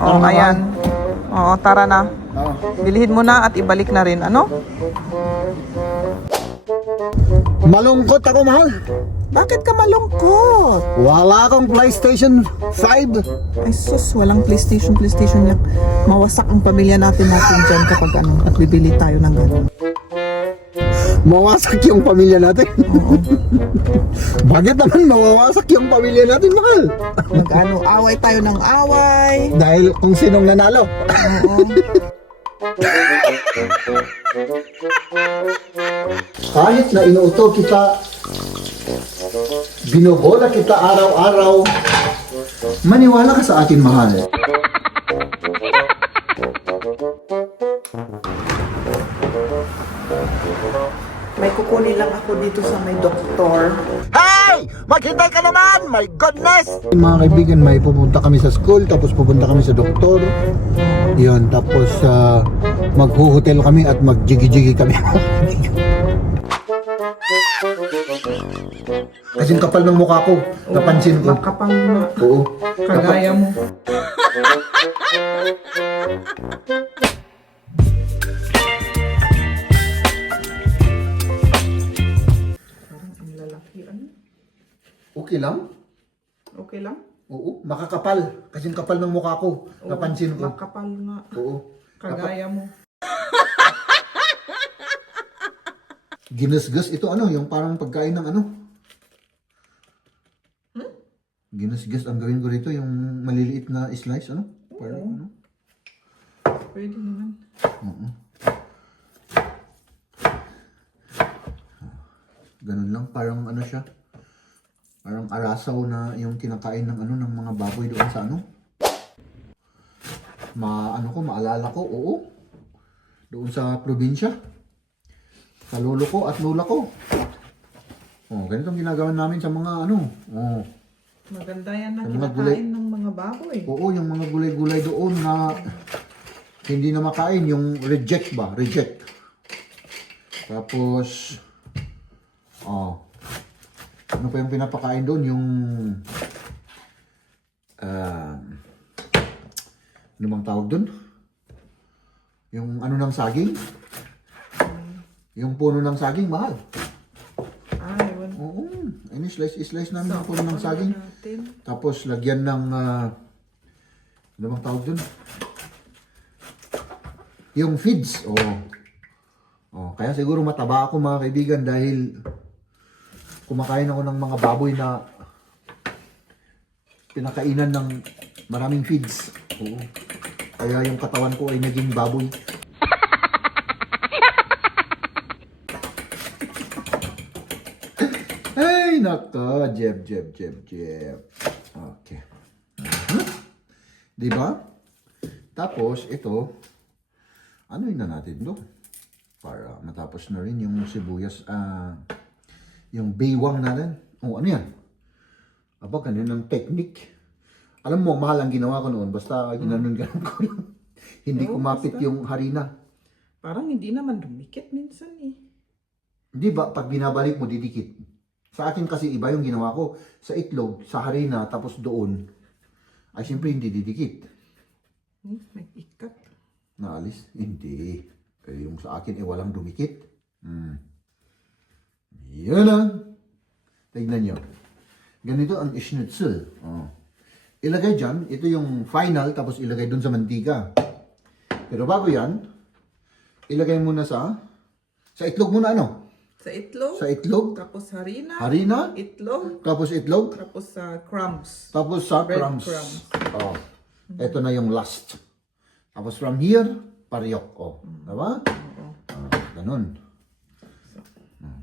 Oh, ayan. Oo, tara na. Oo. Bilhin mo na at ibalik na rin. Ano? Malungkot ako, mahal. Bakit ka malungkot? Wala akong PlayStation 5. Ay sus, walang PlayStation yan. Mawasak ang pamilya natin dyan kapag at bibili tayo ng gano'n. Mawasak yung pamilya natin. Oo. Bakit naman mawawasak yung pamilya natin, mahal? Away tayo ng away. Dahil kung sinong nanalo. Oo. Kahit na inuuto kita, binobola kita araw-araw, maniwala ka sa atin, mahal. May kukunin lang ako dito sa may doktor. Hey! Maghintay ka naman! My goodness! Mga kaibigan, may pupunta kami sa school, tapos pupunta kami sa doktor. Yun, tapos maghuhotel kami at magjigi-jigi kami. Kasi kapal ng mukha ko, napansin ko. Makapal na. Oo. Kagaya mo. Parang ang lalaki. Ano? Okay lang? Okay lang? Oo. Makakapal. Kasi kapal ng mukha ko, napansin ko. Makapal nga. Oo. Kagaya mo. Ginusgus ito ano, yung parang pagkain ng ano. Ginusgus ang gawin ko rito, yung maliliit na slice ano. Parang ano. Pwede naman. Oo. Ganun lang, parang ano siya. Parang arasaw na yung kinakain ng ano ng mga baboy doon sa ano. Maalala ko, oo. Doon sa probinsya. Sa lolo ko at lola ko. Oh, ganito ang ginagawa namin sa mga ano. Oh. Maganda yan na Ang mga gulay. kinakain ng mga baboy. Oo, yung mga gulay-gulay doon na hindi na makain, yung reject ba? Reject. Tapos, ano pa yung pinapakain doon? Yung, ano bang tawag doon? Yung ano ng saging? Yung puno ng saging, mahal. Ay, ewan. Oo, slice namin yung puno ng saging. Natin. Tapos, lagyan ng, ano bang tawag doon? Yung feeds. Kaya siguro mataba ako mga kaibigan dahil kumakain ako ng mga baboy na pinakainan ng maraming feeds. Oo. Kaya yung katawan ko ay naging baboy. Ay, nako. Jeb. Okay. Diba? Tapos, ito, ano yun na natin doon? Para matapos na rin yung sibuyas, yung baywang natin. Ano yan? Aba, ganyan ang technique. Alam mo, mahal ang ginawa ko noon. Basta ginanon ko lang. Hindi kumapit yung harina. Parang hindi naman dumikit minsan eh. Hindi ba, pag binabalik mo, didikit. Sa akin kasi iba yung ginawa ko. Sa itlog, sa harina, tapos doon, ay siyempre hindi didikit. May ikat. Naalis? Hindi. Kaya yung sa akin, walang dumikit. Yan lang. Tignan nyo. Ganito ang schnitzel. Ilagay dyan, ito yung final, tapos ilagay dun sa mantika. Pero bago yan, ilagay muna sa itlog muna ano? Sa itlog. Sa itlog. Tapos harina. Harina. Itlog. Tapos itlog. Tapos sa crumbs. Tapos sa Bread crumbs. crumbs. Ito na yung last. Tapos from here, pariyok. Diba? Ganun.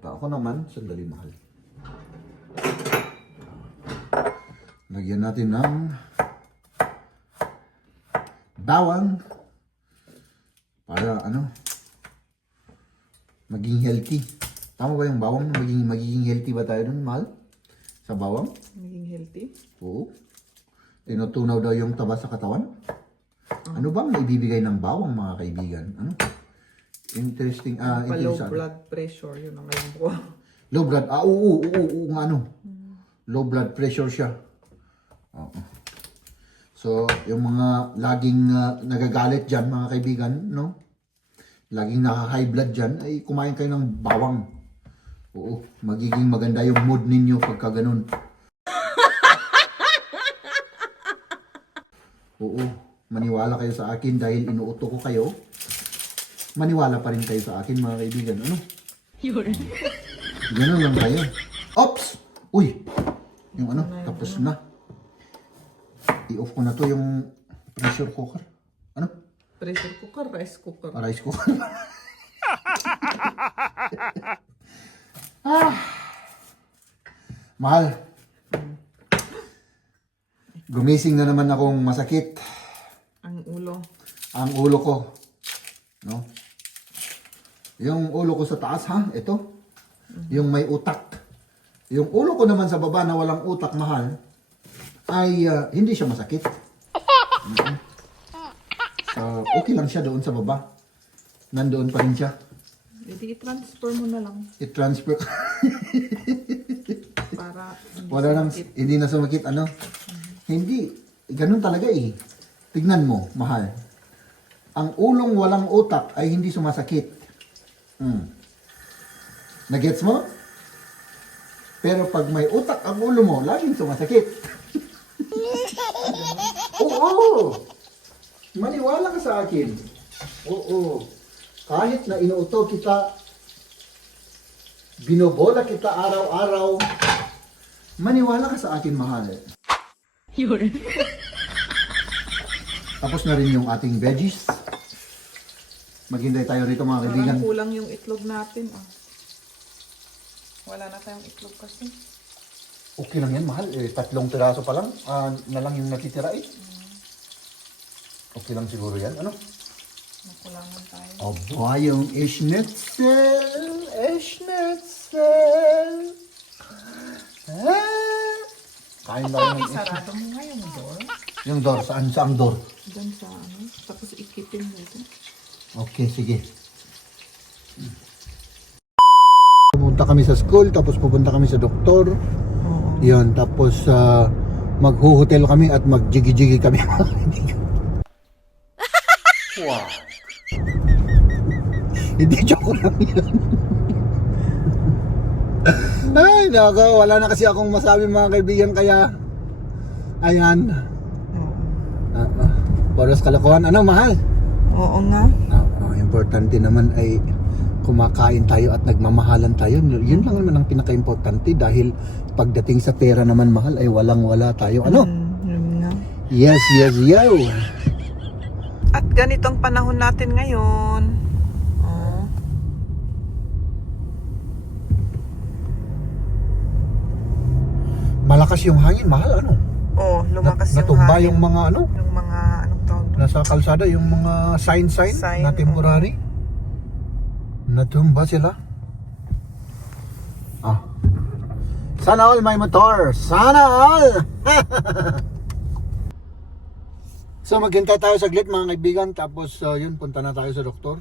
Ako naman, sandali mahal. Lagyan natin ng bawang para maging healthy. Tama ba yung bawang? Magiging healthy ba tayo dun, mahal? Sa bawang? Maging healthy. Oo. Tinutunaw daw yung taba sa katawan. Ano bang ibibigay ng bawang, mga kaibigan? Ano? Interesting. Low blood pressure. Yun ang alam ko. Low blood. Oo, nga ano. Low blood pressure siya. Oo. So, yung mga laging nagagalit dyan, mga kaibigan, no? Laging naka-high blood dyan, ay kumain kayo ng bawang. Oo, magiging maganda yung mood ninyo pagka ganun. Oo, maniwala kayo sa akin dahil inuuto ko kayo. Maniwala pa rin kayo sa akin, mga kaibigan. Ano? Ganun lang tayo. Oops! Uy! Yung ano, tapos na. I-off ko na to yung pressure cooker. Ano? Pressure cooker, rice cooker. Rice cooker. Ah. Mahal. Gumising na naman akong masakit. Ang ulo. Ang ulo ko. No? Yung ulo ko sa taas, ha? Ito. Yung may utak. Yung ulo ko naman sa baba na walang utak, mahal, ay hindi siya masakit. Okay lang siya doon sa baba. Nandoon pa rin siya. Hindi, i-transfer mo na lang. I-transfer. Para Wala nang, hindi na sumakit, ano? Hindi. Ganun talaga eh. Tignan mo, mahal. Ang ulong walang utak ay hindi sumasakit. Nagets mo? Pero pag may utak ang ulo mo, laging sumasakit. Oo! Maniwala ka sa akin. Oo. Kahit na inuuto kita, binobola kita araw-araw, maniwala ka sa akin, mahal. Tapos na rin yung ating veggies. Maghintay tayo rito, mga kaibigan. parang kulang yung itlog natin. Ah. Wala na tayong itlog kasi. Okay lang yan, mahal. 3 piraso pa lang. Na lang yung natitira eh. Okay lang siguro yan. Ano? Nakulangan tayo. Aba, yung Schnitzel. Schnitzel. Kain tayo ng Sarado mo nga yung door. yung door. Saan ang door? Diyan sa ano. Tapos ikipin mo ito. Okay, sige. Pupunta kami sa school, tapos pupunta kami sa doktor. Oo. Yun, tapos maghuhotel kami at magjigi-jigi kami. Wow. Hindi, joke lang yun. Ay, nako, wala na kasi akong masabi, mga kaibigan, kaya ayan. Oo. Paros kalokohan. Ano, mahal? Oo nga. Importante naman ay kumakain tayo at nagmamahalan tayo. Yun lang naman ang pinaka-importante dahil pagdating sa pera naman, mahal, ay walang-wala tayo. Ano? Yun nga. Yes, yo! At ganitong panahon natin ngayon. Oh. Malakas yung hangin, mahal, ano? Oh, lumakas yung Natumba hangin. yung mga ano, Yung mga, anong tawag doon? nasa kalsada, yung mga sign Sign, na temporary. Natumba sila. Sana all may motor. Sana all! So maghintay tayo saglit, mga kaibigan. Tapos yun, punta na tayo sa doktor.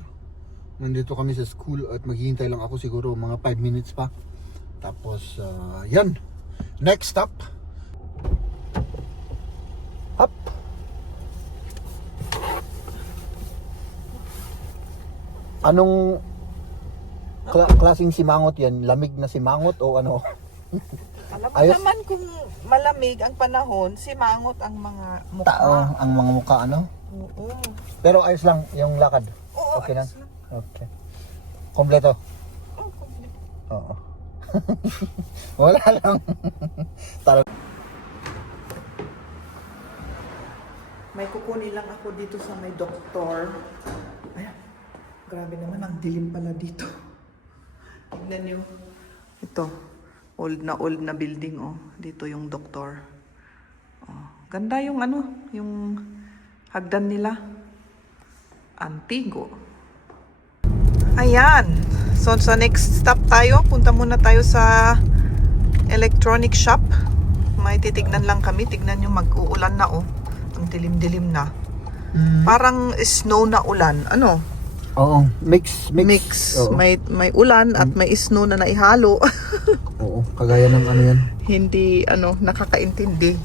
Nandito kami sa school at maghihintay lang ako siguro mga 5 minutes pa. Tapos yan. Next stop. Hop. Anong klaseng simangot yan? Lamig na simangot o ano? Alam mo Ayos. naman kung malamig ang panahon, simangot ang mga mukha. Tao, ang mga mukha, ano? Oo. Pero ayos lang yung lakad. Oo, Okay lang? ayos lang. Okay. Kompleto? Oh, complete. Oo. Wala lang. Tara. May kukunin lang ako dito sa may doktor. Ayan. Grabe naman, ang dilim pala dito. Tignan niyo. Ito. Old na building, oh. Dito yung doktor. Oh. Ganda yung ano, yung hagdan nila. Antigo. Ayan. So, sa next stop tayo, punta muna tayo sa electronic shop. May titignan lang kami. Tignan nyo, mag-uulan na, oh. Ang dilim-dilim na. Parang snow na ulan. Ano? Oo. Mix. Oo. May ulan at may snow na naihalo. Oo. Kagaya ng ano yan. Hindi, nakakaintindi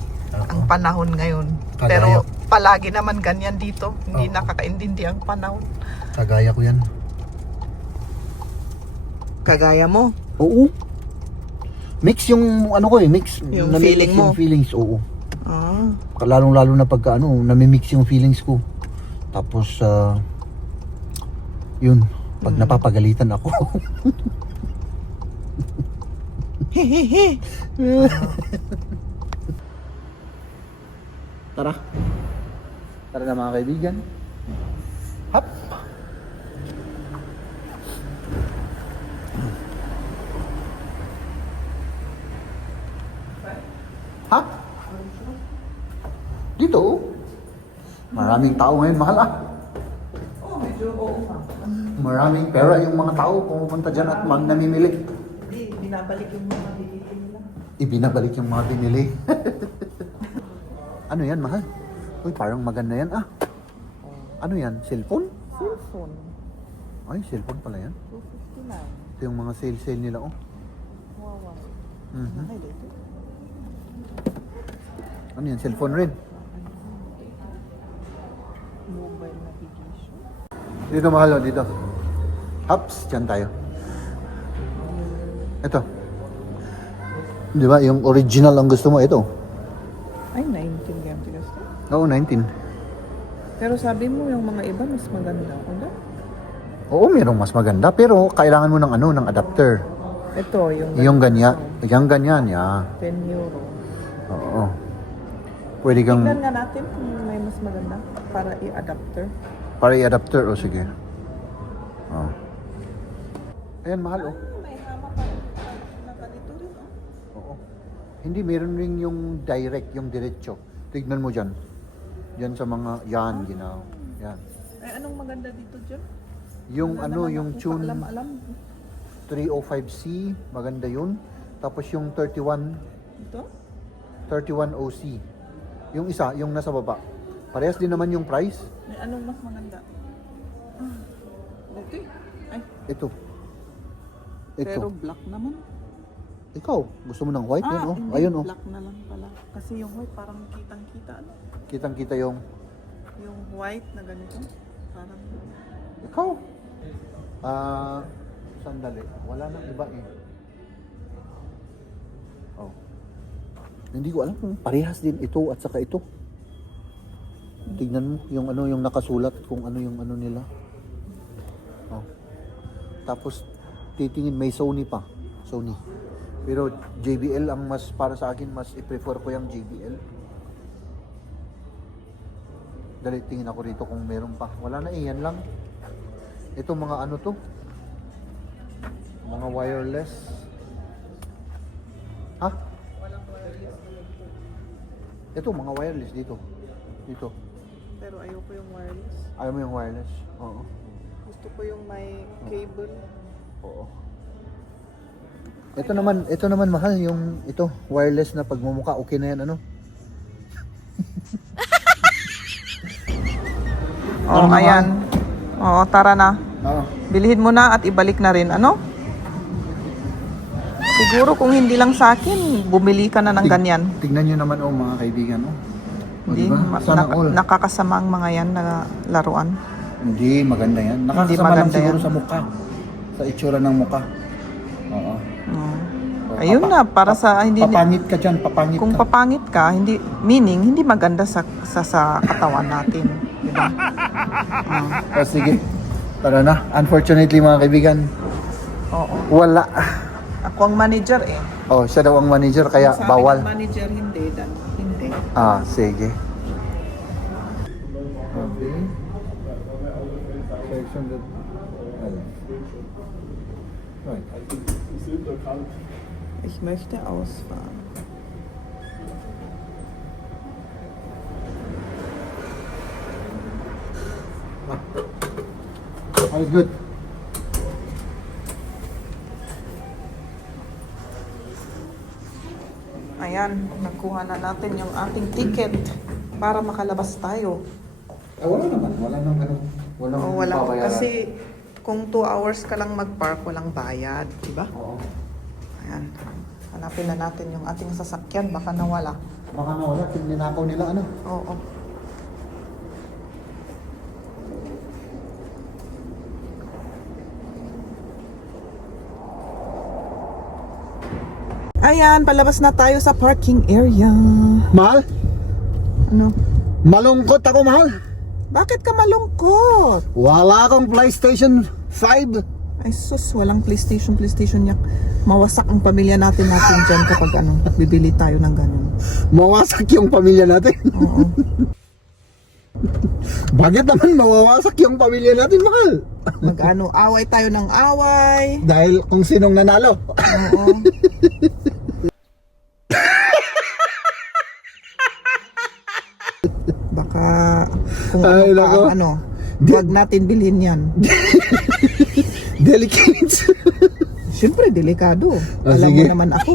ang panahon ngayon. Pero palagi naman ganyan dito. Hindi nakakaintindi ang panahon. Kagaya ko yan. Kagaya mo. Oo. Mix yung ano ko eh, mix. Yung Namimix feeling mo. Yung feelings, oo. Ah. Lalong-lalo na pagka ano, namimix yung feelings ko. Tapos, yun, pag napapagalitan ako. Hehehe. Tara. Tara na mga kaibigan. Hop. Ha? Dito? Oh. Maraming tao ngayon, mahal ah. Oh, medyo oo nga. Maraming pera yung mga tao pumupunta dyan at namimili. Hindi, binabalik yung mga binili nila. Ibinabalik yung mga binili. Ano yan, mahal? Uy, parang maganda yan ah. Ano yan? Cellphone? Cellphone. Ay, cellphone pala yan. 259. Ito yung mga sale nila oh. Wow. Mhm. Ay, dito. Ano yan? Cellphone rin. Mobile navigation. Dito mahal oh, dito. Hops, dyan tayo. Ito. Di ba? Yung original ang gusto mo, ito. Ay, 19 kaya tigas to. Oo, 19. Pero sabi mo yung mga iba mas maganda. Ano? Oo, mayroong mas maganda. Pero kailangan mo ng ano, ng adapter. Ito, yung... Yung ganyan. Yung ganyan, yeah. 10 euro. Oo. Pwede kang... Tignan nga natin kung may mas maganda para i-adapter. Para i-adapter, o sige. Oh. Ayan, mahal oh. May hama pa rin na ganito rin, oh. Oo. Hindi, meron rin yung direct, yung diretso. Tignan mo dyan. Dyan sa mga, yan, ginaw. Yan. Ay, anong maganda dito dyan? Yung Wala ano, naman yung akong tune kaalam-alam. 305C, maganda yun. Tapos yung 31, Ito? 31OC. Yung isa, yung nasa baba. Parehas din naman yung price. May anong mas maganda? Ito eh. Ay, Ito. Ito. pero black naman. Ikaw, gusto mo ng white? Yan, oh. hindi, Ayun, oh. black na lang pala. Kasi yung white parang kitang-kita. Ano? Kitang-kita yung... Yung white na ganito. Parang... Ikaw? Sandali. Wala nang iba eh. Oh. Hindi ko alam kung parehas din ito at saka ito. Tignan mo yung ano, yung nakasulat kung ano yung ano nila. Oh. Tapos titingin may Sony pa. Sony. Pero JBL ang mas para sa akin, mas i-prefer ko yung JBL. Dali tingin ako rito kung meron pa. Wala na eh, yan lang. Ito mga ano to? Mga wireless. Ha? Ito mga wireless dito. Dito. Pero ayoko yung wireless. Ayaw mo yung wireless? Oo. Gusto ko yung may cable. Oo. Ito naman mahal yung ito, wireless na pagmumukha. Okay na yan ano? Oh, ayan. Oo, tara na. Oo. Bilhin mo na at ibalik na rin. Ano? Siguro kung hindi lang sa akin, bumili ka na ng ganyan. Tignan nyo naman mga kaibigan. O, Hindi, diba? Sana all. nakakasama ang mga yan na laruan. Hindi, maganda yan. Nakakasama lang maganda siguro yan. sa mukha. Sa itsura ng mukha. Oo. Ayun na, para sa hindi Papangit ka dyan, papangit kung ka. papangit ka, hindi meaning hindi maganda sa katawan natin, di ba? O sige, tara na. Unfortunately mga kaibigan, Oo. wala. Ako ang manager eh. Oh, siya daw ang manager kaya Sa akin bawal. ang manager hindi dan hindi. Ah, sige. Okay. Section that... Right. Ich möchte ausfahren. All good. Ayan, nakuha na natin yung ating ticket para makalabas tayo. Wala naman. Wala nang ano. Walang O wala babayaran. kasi kung 2 hours ka lang mag-park, walang bayad, di ba? Oo. Ayan. Hanapin na natin yung ating sasakyan. Baka nawala. Baka nawala, ninakaw nila ano. Oo. Ayan, palabas na tayo sa parking area. Mahal, Ano? malungkot ako mahal. Bakit ka malungkot? Wala akong PlayStation 5. Ay sus, walang PlayStation niya. Mawasak ang pamilya natin dyan kapag bibili tayo ng ganun. Mawasak yung pamilya natin. Oo. Bakit naman mawawasak yung pamilya natin, mahal? Away tayo ng away. Dahil kung sinong nanalo. Oo. Baka kung Ay, ano nako. pa, huwag natin bilhin yan. Delicate. Siyempre, delikado. Ah, Alam sige. mo naman ako.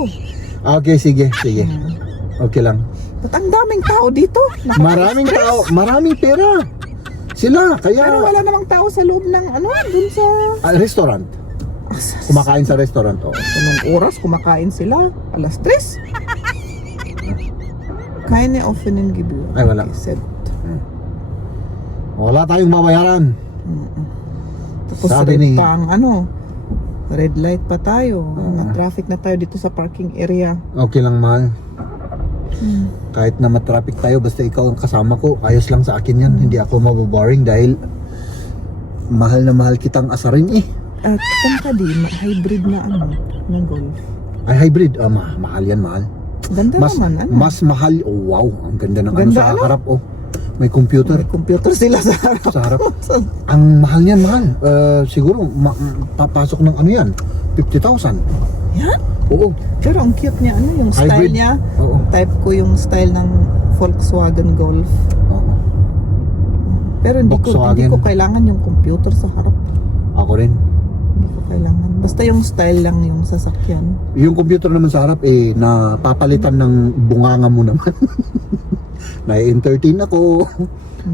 Okay, sige. Okay lang. Ba't ang daming tao dito? Maraming tao, maraming pera. Sila, Pero kaya wala namang tao sa loob ng dun sa... restaurant. Kumakain sa restaurant. Oh. Anong oras kumakain sila? Alas 3? Keine offenen Gebühr. Ay, wala. Okay, said. Wala tayong mabayaran. Tapos Sabi red ni- pa ang red light pa tayo. Na-traffic na tayo dito sa parking area. Okay lang, mahal. Kahit na matraffic tayo, basta ikaw ang kasama ko, ayos lang sa akin yan. Hindi ako maboboring dahil mahal na mahal kitang asarin eh. At kung ka din, hybrid na na Golf. Ay, hybrid. Mahal yan, mahal. Ganda Mas, naman, mas mahal. Oh, wow. Ang ganda ng Ganda, sa harap. Oh. May computer. May computer sila sa harap. Sa harap. Ang mahal niyan, mahal. Siguro, papasok ng yan? 50,000. Yan? Oo. Pero ang cute niya, yung style Hybrid. niya. Oo. Type ko yung style ng Volkswagen Golf. Oo. Pero hindi Volkswagen. ko kailangan yung computer sa harap. Ako rin. Hindi ko kailangan. Basta yung style lang yung sasakyan. Yung computer naman sa harap napapalitan ng bunganga mo naman. Na-entertain ako.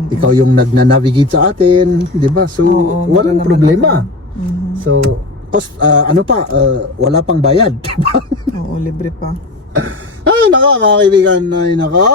Ikaw yung nagna-navigate sa atin, 'di ba? So, Oo, walang naman problema. ako. Mhm. So, wala pang bayad. Oo, libre pa. Ay, nako, mga kaibigan. Ay, nako.